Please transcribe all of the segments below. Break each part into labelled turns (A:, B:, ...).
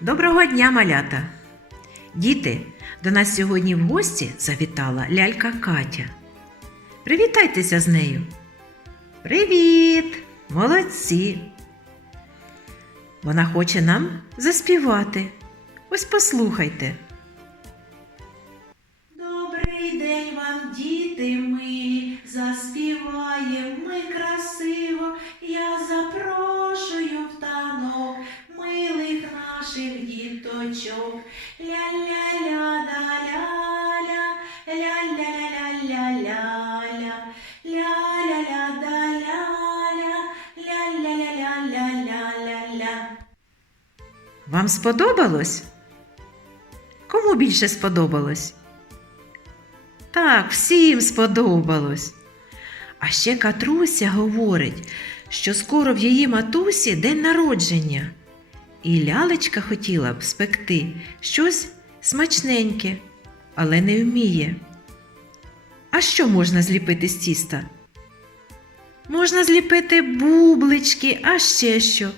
A: Доброго дня, малята! Діти, до нас сьогодні в гості завітала лялька Катя. Привітайтеся з нею. Привіт! Молодці! Вона хоче нам заспівати. Ось послухайте. Добрий день вам, діти милі, заспіваєм ми красиво. Я запрошую діточок. Ля-ля-ля-да-ля-ля, ля-ля-ля-ля-ля-ля, ля-ля-ля-да-ля-ля, ля-ля-ля-ля-ля-ля-ля. Вам сподобалось? Кому більше сподобалось? Так, всім сподобалось. А ще Катруся говорить, що скоро в її матусі день народження. І лялечка хотіла б спекти щось смачненьке, але не вміє. А що можна зліпити з тіста? Можна зліпити бублички, а ще що.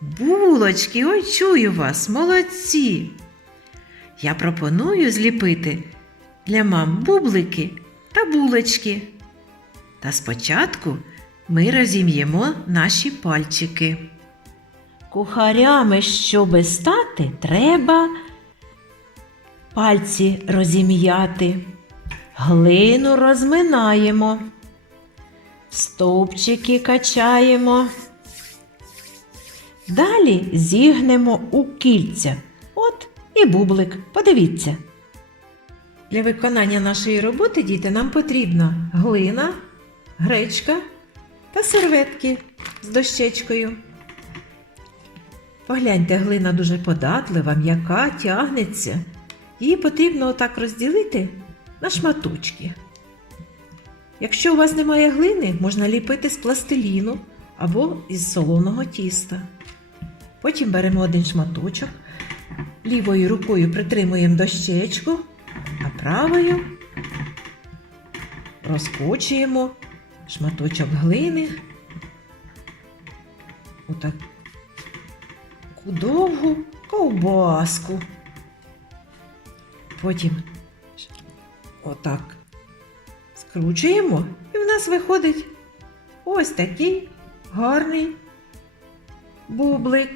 A: Булочки, ой, чую вас, молодці. Я пропоную зліпити для мам бублики та булочки. Та спочатку ми розім'ємо наші пальчики. Кухарями, щоби стати, треба пальці розім'яти. Глину розминаємо, стовпчики качаємо. Далі зігнемо у кільця. От і бублик. Подивіться. Для виконання нашої роботи, діти, нам потрібна глина, гречка та серветки з дощечкою. Погляньте, глина дуже податлива, м'яка, тягнеться. Її потрібно отак розділити на шматочки. Якщо у вас немає глини, можна ліпити з пластиліну або із солоного тіста. Потім беремо один шматочок, лівою рукою притримуємо дощечку, а правою розкочуємо шматочок глини. Отак довгу ковбаску. Потім отак скручуємо, і в нас виходить ось такий гарний бублик.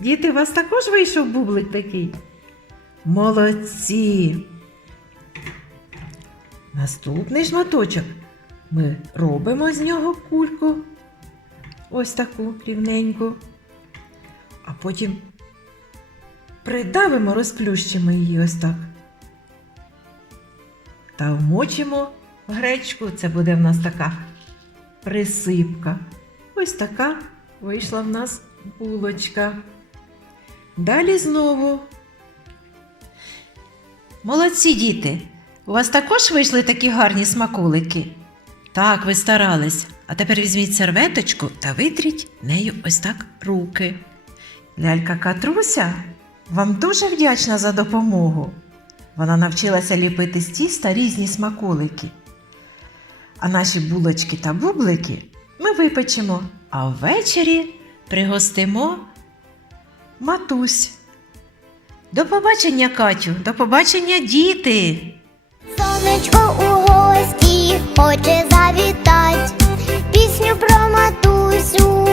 A: Діти, у вас також вийшов бублик такий? Молодці! Наступний шматочок ми робимо з нього кульку, ось таку рівненьку, а потім придавимо, розплющимо її ось так. Та вмочимо гречку, це буде в нас така присипка. Ось така вийшла в нас булочка. Далі знову. Молодці діти! У вас також вийшли такі гарні смаколики? Так, ви старались. А тепер візьміть серветочку та витріть нею ось так руки. Лялька Катруся вам дуже вдячна за допомогу. Вона навчилася ліпити з тіста різні смаколики. А наші булочки та бублики ми випечемо, а ввечері пригостимо матусь. До побачення, Катю, до побачення, діти!
B: Сонечко у гості хоче завітать, пісню про матусю.